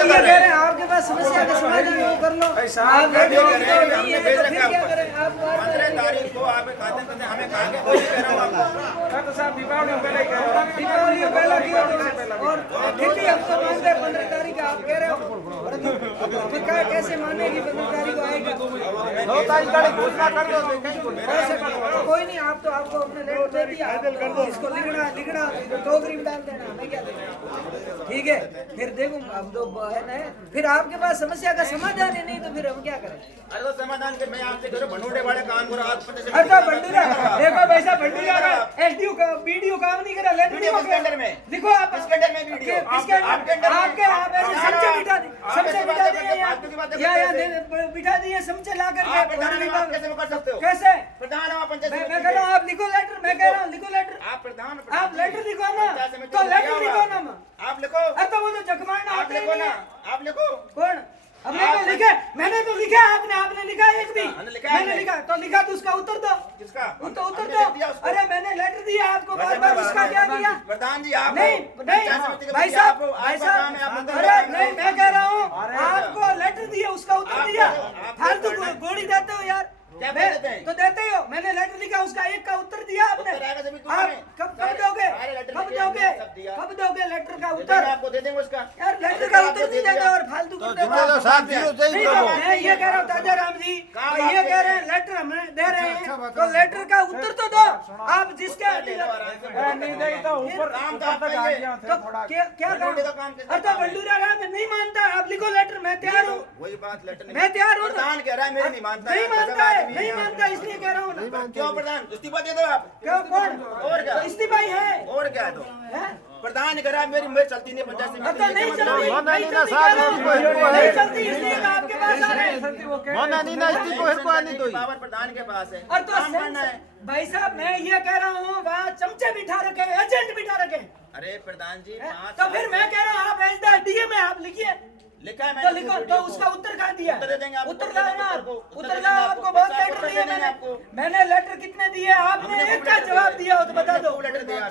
आपके पास समस्या का समाधान वो कर लो। आप तारीख को आप हमें कहा तो साहब दीपावली पहले और फिर भी अब तो मानते 15 तारीख आप कह रहे हो, कैसे मानेगी 15 तारीख को आएगा? 9 तारीख का घोषणा कर दो। कोई नहीं, आप तो आपको अपने लेटर दे दिया, इसको लिखना टोकरी में डाल देना, मैं क्या देना। ठीक है, फिर देखो अब तो है, फिर आपके पास समस्या का समाधान है, नहीं तो फिर हम क्या करें? अरे तो समाधान के मैं आपसे करो भनोटे वाले काम करो आप। अरे तो भंडूरा देखो पैसा भंडूरा का एसडीओ का बीडीओ काम नहीं करा, लेटर नहीं इसके अंदर में लिखो आप इसके अंदर में वीडियो इसके अंदर आपके आप ऐसे समझे बिठा दिए या बिठा दिए समझे ला करके कैसे कर सकते हो? कैसे प्रधान आप पंचायत मैं कह रहा हूँ आप लिखो लेटर, मैं कह रहा हूँ लिखो लेटर। आप प्रधान आप लेटर लिखो ना, तो लेटर लिखो ना। आप लिखो। अरे तो वो तो जगमाना आप लिखो ना, आप लिखो। कौन? हमने तो लिखा, मैंने तो लिखा, आपने लिखा एक भी? मैंने लिखा तो लिखा तो उसका उत्तर दो। किसका उत्तर दो। अरे मैंने लेटर दिया आपको बार बार, उसका क्या किया? प्रधान जी आप नहीं भाई साहब अरे नहीं, मैं कह रहा हूँ आपको लेटर दिया, उसका उत्तर दिया, फालतू गोली देते हो यार। तो देते हो, मैंने लेटर लिखा, उसका एक का उत्तर दिया आपने। आप कब दोगे लेटर का उत्तर? आपको दे देंगे उसका यार लेटर का उत्तर नहीं देते और फालतू करते हो। मैं ये कह रहा हूँ ताजा राम जी, ये कह रहे हैं लेटर हमें दे रहे हैं, तो लेटर का उत्तर तो दो। आप जिसके क्या काम? अरे तो बंडूरा राम नहीं मानता, आप लिखो लेटर, मैं तैयार हूँ। वही बात लेटर मैं तैयार हूँ। प्रधान कह रहा है मेरे नहीं मानता, नहीं मानता इसलिए कह रहा हूँ। क्यों प्रधान इस्तीफा दे दो आप? क्यों? कौन? और क्या? तो इस्तीफा ही है और क्या है? तो प्रधान कह रहा है मेरी मेरी चलती नहीं पंचायत अब तो नहीं चलती इसलिए मैं आपके पास आ रहे हैं। पावर प्रधान के पास है। और तो भाई साहब मैं ये कह रहा हूँ वहाँ चमचे बिठा रखे, एजेंट बिठा रखे। अरे प्रधान जी तो फिर मैं कह रहा हूँ आप एसडा डीए में आप लिखिए, लिखा है तो लिखो, तो उसका उत्तर कहाँ दिया? उत्तर दे देंगे आपको। उत्तर लाओ ना, उत्तर लाओ। आपको बहुत लेटर दिए मैंने लेटर कितने दिए? आपने एक का जवाब दिया हो तो बता दो। लेटर दिया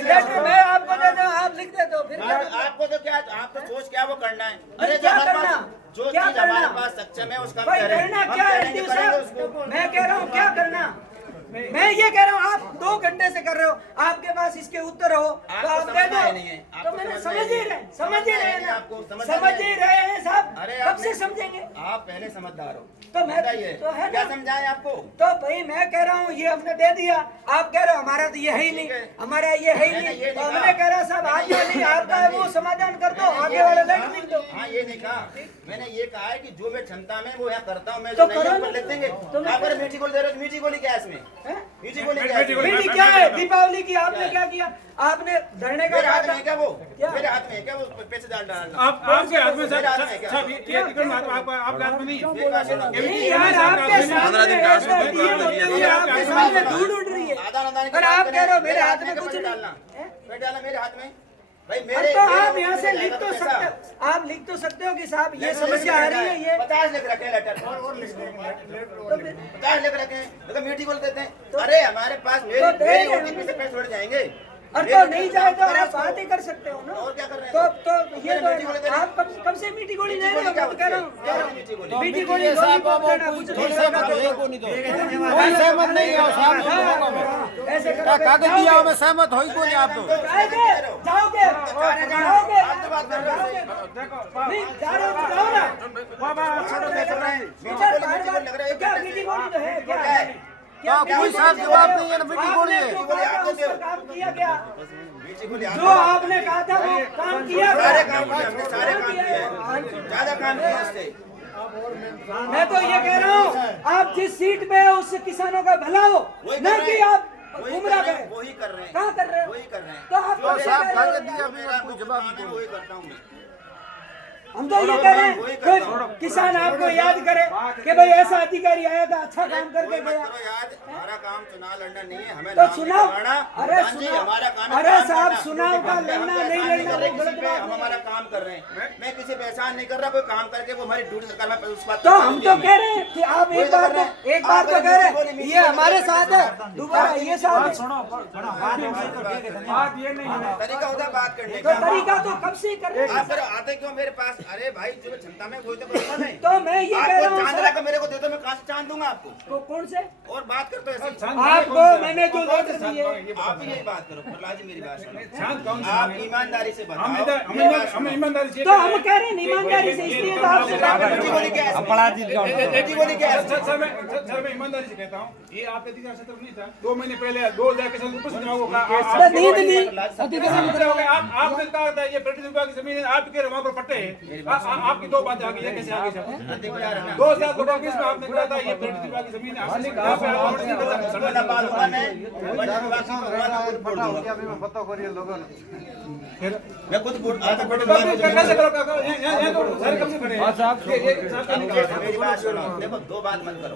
लेटर मैं आपको दे दूं, आप लिख दे दो। फिर आपको तो क्या, आप तो सोच क्या वो करना है? अरे क्या करना? जो चीज हमारे पास सक्षम है उसका करना क्या है? मैं कह रहा हूँ क्या करना? मैं ये कह रहा हूँ आप 2 घंटे से कर रहे हो, आपके पास इसके उत्तर हो तो आप दे दो। तो मैंने समझ ही रहे हैं साहब। कब से समझेंगे? आप पहले समझदार हो तो मैं तो है क्या समझाएं आपको? तो भाई मैं कह रहा हूँ ये हमने दे दिया, आप कह रहे हो हमारा तो ये है ही नहीं, हमारा ये है ही नहीं। तो हमने कह रहा साहब आपका नहीं, आपका है वो समाधान कर दो, आगे वाला लेटर लिख दो। हाँ ये नहीं कहा, मैंने ये कहा है कि जो मैं क्षमता में वो यहाँ करता हूँ मैं, तो जो नहीं लिख देंगे। अगर मीठी गोली दे रहे हो, मीठी गोली क्या है इसमें? मीठी गोली क्या है? मीठी क्या है? दीपावली की आपने क्या किया? आपने धरने का मेरे हाथ में क्या वो? मेरे हाथ में क्या वो पैसे डालना? आपके हाथ में सर, आपके हाथ में नहीं यार, आपके सामने धूल उड़ रही है और आप कह रहे हो मेरे हाथ में कुछ डालना मेरे हाथ में। भाई मेरे तो आप यहाँ से लिख तो सकते हो, आप लिख तो सकते हो कि साहब ये समस्या आ रही है। ये 50 लिख रखे लेटर, 50 लिख रखे हैं, मीठी गोली देते हैं। अरे हमारे पास मेरी ओटीपी से पैसे छोड़ जाएंगे और तो नहीं जाए तो आप बात ही कर सकते हो ना। और क्या कर रहे हैं? तो ये तो आप कब से मीठी गोली दे रहे हो? मैं तो कह रहा हूँ मीठी गोली ऐसे कागज दिया हो मैं सहमत हो ही को नहीं। आप तो जाओगे नहीं जा रहे हो तो जाओ ना। क्या मीठी गोली तो है क्या? कोई साफ जवाब नहीं है ना, मीठी गोली है। काम किया गया जो आपने कहा था वो काम किया। सारे काम किए, ज्यादा काम किया इससे। मैं तो ये कह रहा हूँ आप जिस सीट पे है उससे किसानों का भला हो, न कि आप गुमराह करें। वही कर रहे हैं। कहाँ कर रहे हैं? वही कर रहे हैं। तो आप साफ कागज दिया, अभी कोई जवाब नहीं। वही करता हूँ मैं। हम तो ये कह रहे हैं कोई किसान आपको याद करे कि भाई ऐसा अधिकारी आया था, अच्छा काम करके गया। याद हमारा काम चुनाव लड़ना नहीं है, हमें तो नाम चुनाव, लिखवाना। अरे प्रधान जी, चुनाव, हमारा काम अरे काम साहब करना। चुनाव का हम लड़ना कोई नहीं एहसान लड़ना कर रहे वो किसी गलत पे, बात हम है। हमारा काम कर रहे हैं। मैं किसी पे एहसान नहीं कर रहा, कोई काम करके वो हमारी ड्यूटी सरकार में उस बात तो हम तो कह रहे हैं कि आप एक बार तो कह रहे हैं ये हमारे साथ है, दोबारा ये साथ है। बात ये नहीं है। तरीका होता है बात करने तो का। तरीका तो कब से कर रहे हैं। आप फिर आते क्यों मेरे पास? अरे भाई जो क्षमता में कोई तो पता नहीं। तो मैं ये कह रहा आपको हूँ चांद सर, लाकर मेरे को दे दो, मैं कहाँ से चांद दूंगा आपको? तो कौन से और बात करते हो ऐसे आपको मैंने जो लेटर दी है, आप ही यही बात करो। प्रहलाद जी मेरी बात सुनो, चांद कौन सा आप है? ईमानदारी से बताओ। हम ईमानदारी से तो हम कह रहे हैं ईमानदारी से, इसलिए तो आपसे जी बोली क्या है? जी बोली क्या है? सर मैं ईमानदारी से कहता हूँ, ये आपके अधिकार क्षेत्र नहीं था। 2 महीने पहले 2000 के साथ उपस्थित चुनाव को अरे नींद नहीं आपने कहा था ये पर्यटन विभाग की जमीन है, आप कह रहे वहाँ पर पट्टे हैं। आपकी 2 बातें आ गई है, कैसे आगे सब? देखो यार, 2022 में आपने कहा था ये पर्यटन विभाग की जमीन है, आपने कहा था आप नहीं कर सकते। बड़ा बात हुआ मैं वन विभाग की भगवान को खुद बोल दूंगा। मैं खुद बोल आता बड़े कैसे करो? यहाँ तो सारे कब से खड़े हैं? मेरी बात सुनो, देखो 2 बात मत करो,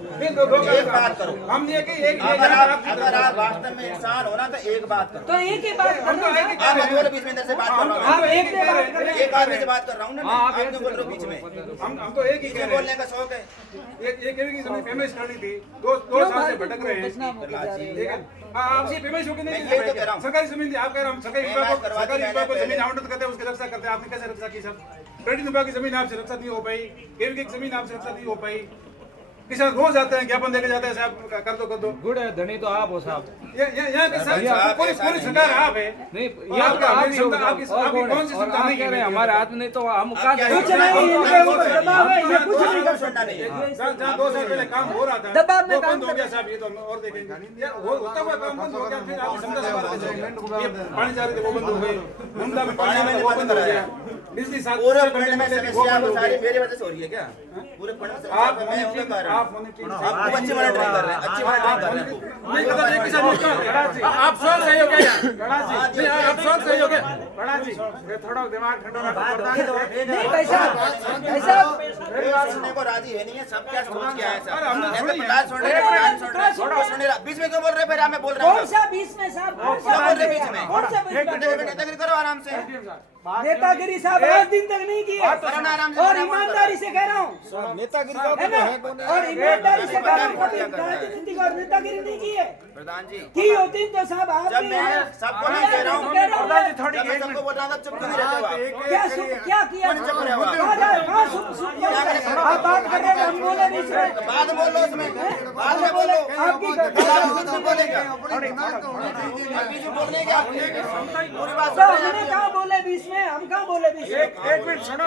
एक बात करो। हम ये कि एक अगर आप वास्तव में इंसान होना तो एक बात करो। तो एक ही बात कर रहे हैं। आप मत बोलो बीच में, इधर से बात कर रहा आप हूँ एक से बात कर रहे मैं। हैं। एक आदमी से बात कर रहा हूँ ना मैं, आप क्यों बोल रहे हो बीच में? हम तो एक ही बीच कह में रहे हैं। बोलने का शौक है। ये केवी की जमीन फेमस करनी थी, 2 साल से भटक रहे हैं। ठीक है, आपसे पेमेंट हो कि नहीं? मैं यही तो कह रहा हूँ। सरकारी जमीन थी, आप कह रहे हैं हम सरकारी मैं विभाग को करवा दी सरकारी विभाग को मैंने जमीन आवंटित करते हैं, उसकी रक्षा करते हैं। आपने कैसे रक्षा की? सब पर्यटन विभाग की जमीन आपसे रक्षा नहीं हो पाई, केवी की जमीन आपसे रक्षा नहीं हो पाई। किसान रोज आते हैं, ज्ञापन देके जाते हैं, साहब कर दो। गुड है, धनी तो आप हो साहब। यहाँ के साहब, पूरी ऐसा पूरी नहीं सरकार है। आप है। नहीं, और ये आपका आप आपकी ही क्षमता, हो, आपकी और आपकी कौन है? कौन सी और क्षमता आप नहीं कह रहे हैं है? हमारे हाथ में नहीं, तो हम कहाँ क्या जाएं? कुछ नहीं, इनके ऊपर दबाव है, ये कुछ नहीं कर सुनना सकते। नहीं है। जहाँ 2 साल पहले काम हो रहा था, दबाव में वो काम बंद हो कर गया साहब। ये तो हम और देखेंगे, ये होता हुआ काम बंद हो गया, फिर आपकी क्षमता से बाहर चले गए। ये पानी जा रहे थे, वो बंद हो गए। मुंडा में पानी आ रहा था, वो बंद हो गया। बिजली साथ पूरे से फंड में बंद वो समस्या बंद वो हो सारी गई। मेरी वजह से हो रही है क्या? पूरे फंड में समस्या आप मैं हूँ मॉनिटरिंग कारण। आप मॉनिटरिंग आप खूब अच्छी मॉनिटरिंग कर रहे हैं, अच्छी मॉनिटरिंग कर रहे हैं खूब। नहीं पता नहीं किसान आप शौक सही हो गया नहीं, आप शौक सही हो गया बड़ा जी। ये थोड़ा दिमाग ठंडा रखो। नहीं भाई साहब मेरी बात सुनने को राजी है नहीं है, सब क्या सोच के आए सब। अरे हमने मैं सुनी है। प्रधान सुन रहे हैं, प्रधान सुन रहे हैं, सुन रहे हैं। सुन रहे हैं। बीच में क्यों बोल रहे हैं? फिर मैं बोल रहा कौन हूँ। सा बीच में साहब, कौन सा क्या बोल रहे हैं बीच में? कौन सा बीच में? नेतागिरी करो आराम से। नेतागिरी साहब 8 दिन तक नहीं किए, करो ना आराम से। और ईमानदारी से कह रहा हूँ, नेतागिरी है ना? और ईमानदारी से कह रहा हूँ, कभी राजनीतिक और नेतागिरी नहीं की है। प्रधान जी, की होती तो साहब आप जब मैं सबको नहीं कह रहा हूँ, जब मैं सबको बोल रहा था, चुप क्यों नहीं रहते हो आप? क्या किया? कौन चुप रहे हो आप? कहाँ सुन आप बात कर रहे हैं, हम बोले बीच में। बाद में बोलो उसमें, बाद में बोलो। आपकी बोलेगा बीच में बोलने क्या? पूरी बात तो सुन रहे हैं हमने कहाँ बोले बीच में, हम कहाँ बोले बीच में? एक मिनट सुनो।